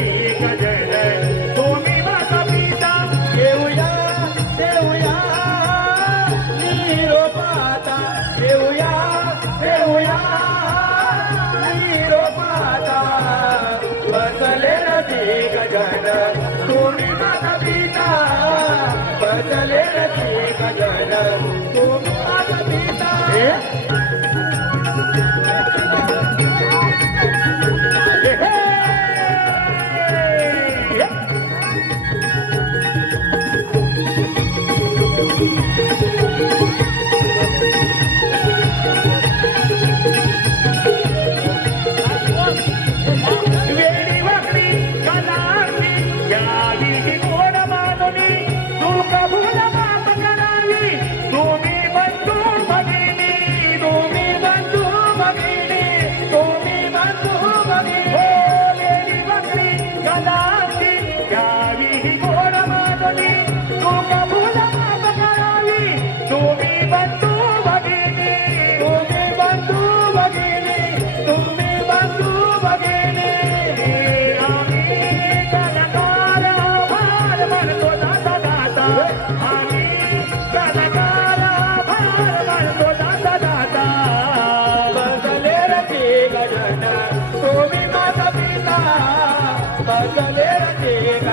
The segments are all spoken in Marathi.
जन तुम्ही बसा पितया देऊया पाता घेऊया देळया पाता बदल अधिक जनर तुम्ही बसा पिता बदल अधिक जन तुम्ही वापता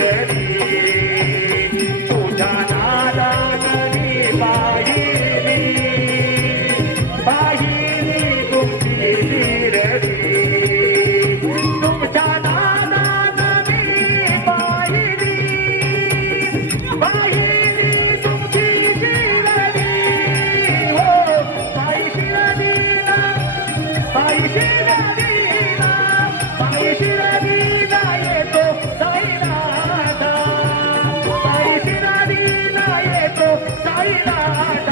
விரட்டி ¡Gracias!